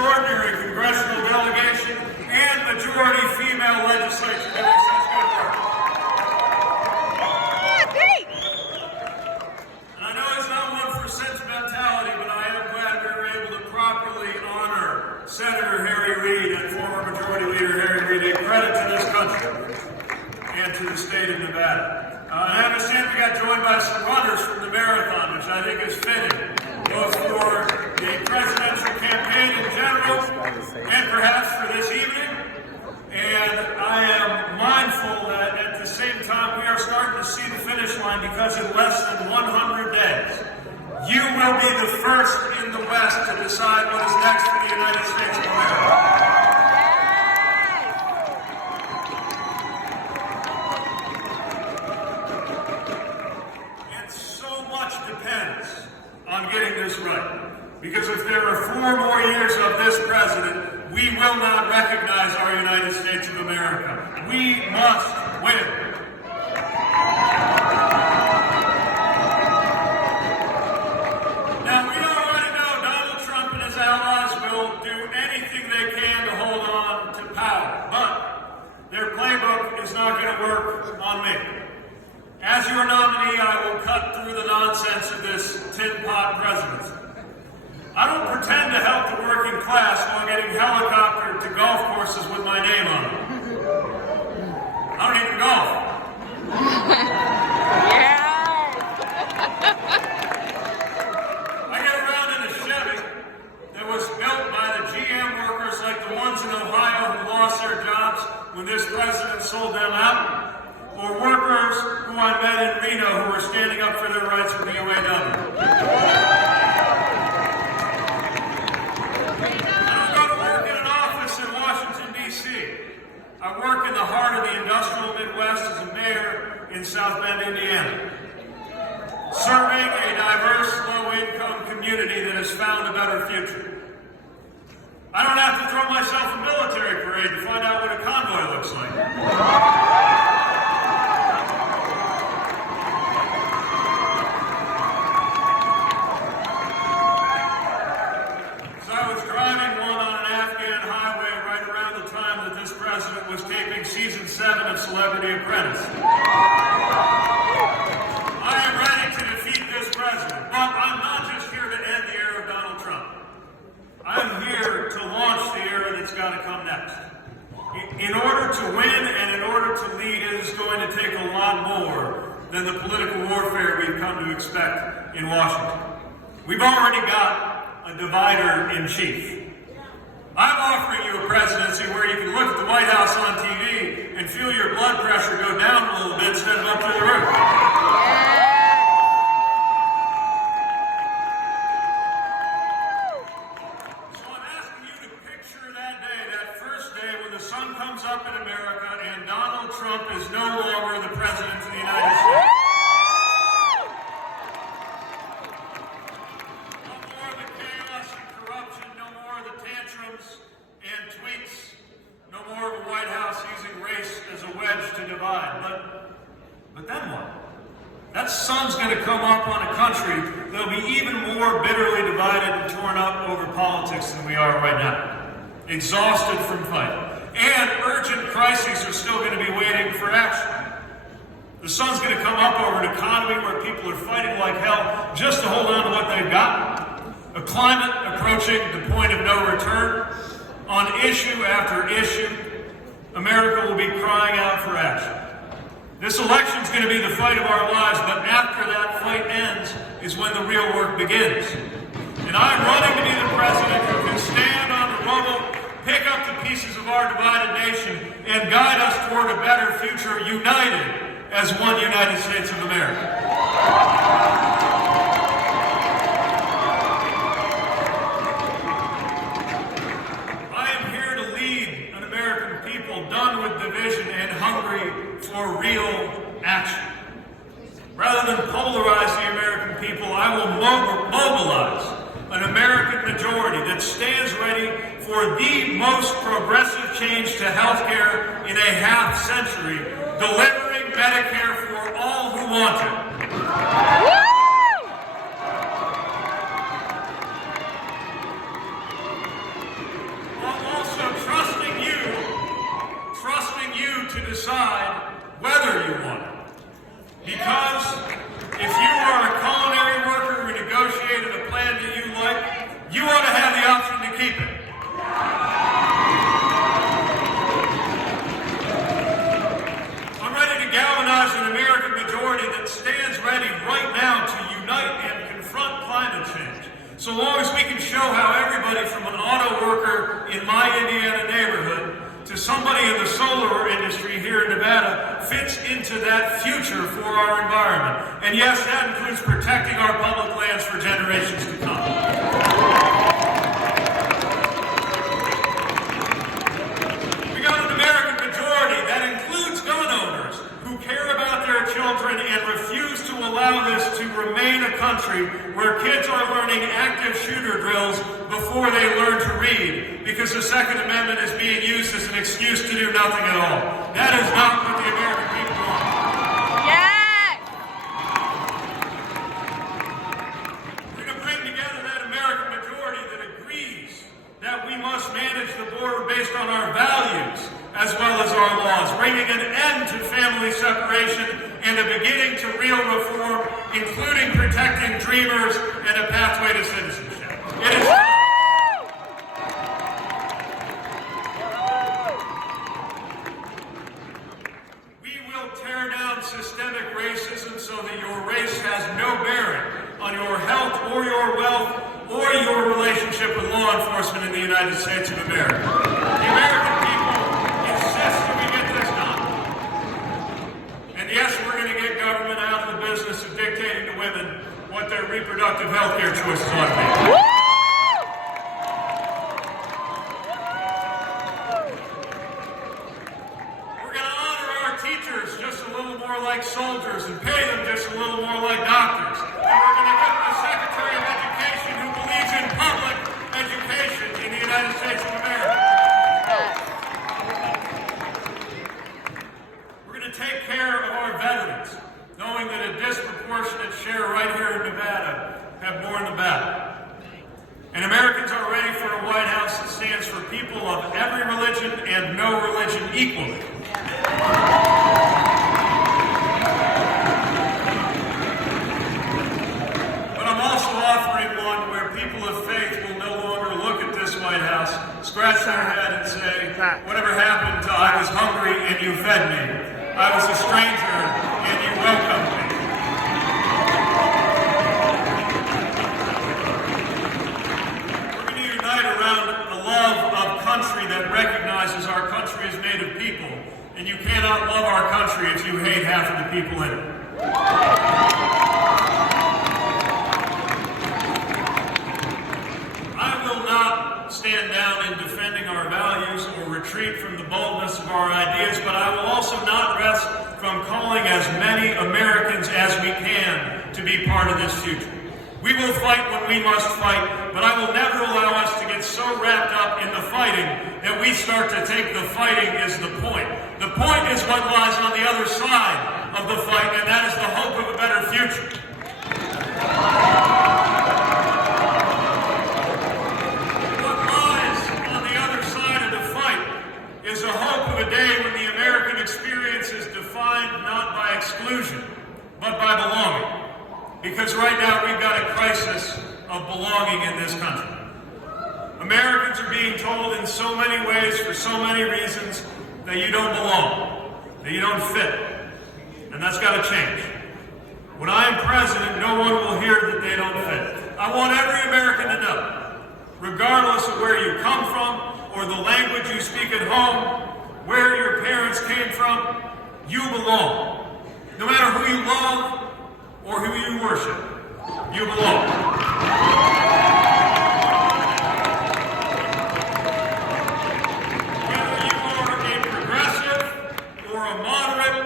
extraordinary congressional delegation and majority female legislature doing such good work. And I know it's not one for sentimentality, but I am glad we were able to properly honor Senator Harry Reid and former Majority Leader Harry Reid, a credit to this country and to the state of Nevada. I understand we got joined by some runners from the marathon, which I think is fitting, both for the presidential campaign in general and perhaps for this evening. And I am mindful that at the same time we are starting to see the finish line, because in less than 100 days, you will be the first in the West to decide what is next for the United States of America. Depends on getting this right. Because if there are 4 more years of this president, we will not recognize our United States of America. We must win. Now, we already know Donald Trump and his allies will do anything they can to hold on to power, but their playbook is not going to work on me. As your nominee, I will cut through the nonsense of this tin pot presidency. I don't pretend to help the working class while getting helicoptered to golf courses with my name on them. I don't even golf. I get around in a Chevy that was built by the GM workers like the ones in Ohio who lost their jobs when this president sold them out. Or workers who I met in Reno who were standing up for their rights with the UAW. I don't go to work in an office in Washington, D.C. I work in the heart of the industrial Midwest as a mayor in South Bend, Indiana, serving a diverse, low-income community that has found a better future. I don't have to throw myself a military parade to find out what a convoy looks like. Was taping season 7 of Celebrity Apprentice. I am ready to defeat this president, but I'm not just here to end the era of Donald Trump. I'm here to launch the era that's got to come next. In order to win and in order to lead, it is going to take a lot more than the political warfare we've come to expect in Washington. We've already got a divider in chief. I'm offering you a presidency where you can look at the White House on TV and feel your blood pressure go down a little bit instead of up through the roof. So I'm asking you to picture that day, that first day when the sun comes up in America and Donald Trump is no longer the president of the United States. And tweets, no more of a White House using race as a wedge to divide. But then what? That sun's going to come up on a country that'll be even more bitterly divided and torn up over politics than we are right now. Exhausted from fighting. And urgent crises are still going to be waiting for action. The sun's going to come up over an economy where people are fighting like hell just to hold on to what they've got. A climate approaching the point of no return. On issue after issue, America will be crying out for action. This election's going to be the fight of our lives, but after that fight ends is when the real work begins. And I'm running to be the president who can stand on the rubble, pick up the pieces of our divided nation, and guide us toward a better future, united as one United States of America. Done with division and hungry for real action. Rather than polarize the American people, I will mobilize an American majority that stands ready for the most progressive change to healthcare in a half century, delivering Medicare for all who want it. So long as we can show how everybody from an auto worker in my Indiana neighborhood to somebody in the solar industry here in Nevada fits into that future for our environment. And yes, that includes protecting our public lands for generations to come. We got an American majority that includes gun owners who care about their children and refuse to allow this to remain a country where kids are learning active shooter drills before they learn to read, because the Second Amendment is being used as an excuse to do nothing at all. That is not what the American people want. Yes! We're going to bring together that American majority that agrees that we must manage the border based on our values as well as our laws, bringing an end to family separation and a beginning to real reform, including protecting dreamers and a pathway to citizenship. It is systemic racism so that your race has no bearing on your health or your wealth or your relationship with law enforcement in the United States of America. The American people insist that we get this done. And yes, we're going to get government out of the business of dictating to women what their reproductive health care choices ought to be. Like soldiers and pay them just a little more like doctors. And we're going to get a Secretary of Education who believes in public education in the United States of America. We're going to take care of our veterans, knowing that a disproportionate share right here in Nevada have borne the battle. And Americans are ready for a White House that stands for people of every religion and no religion equally. Scratch their head and say, whatever happened to I was hungry and you fed me. I was a stranger and you welcomed me. We're going to unite around a love of country that recognizes our country is made of people. And you cannot love our country if you hate half of the people in it. Stand down in defending our values or retreat from the boldness of our ideas, but I will also not rest from calling as many Americans as we can to be part of this future. We will fight when we must fight, but I will never allow us to get so wrapped up in the fighting that we start to take the fighting as the point. The point is what lies on the other side of the fight, and that is the hope of a better future. Is a hope of a day when the American experience is defined not by exclusion, but by belonging. Because right now we've got a crisis of belonging in this country. Americans are being told in so many ways, for so many reasons, that you don't belong, that you don't fit. And that's got to change. When I am president, no one will hear that they don't fit. I want every American to know, regardless of where you come from, or the language you speak at home, where your parents came from, you belong. No matter who you love or who you worship, you belong. Whether you are a progressive or a moderate,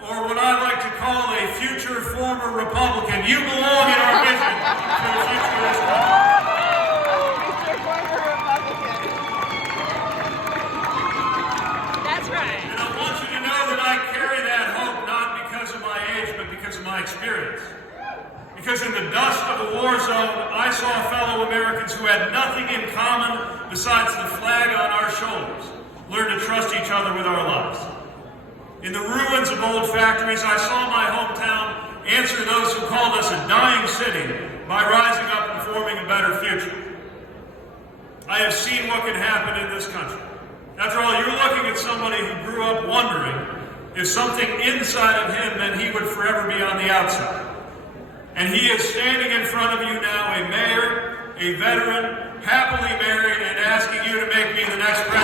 or what I like to call a future former Republican, you belong in our vision for the future of this country. Experience. Because in the dust of a war zone, I saw fellow Americans who had nothing in common besides the flag on our shoulders learn to trust each other with our lives. In the ruins of old factories, I saw my hometown answer those who called us a dying city by rising up and forming a better future. I have seen what can happen in this country. After all, you're looking at somebody who grew up wondering if something inside of him meant he would forever be on the outside. And he is standing in front of you now, a mayor, a veteran, happily married, and asking you to make me the next president.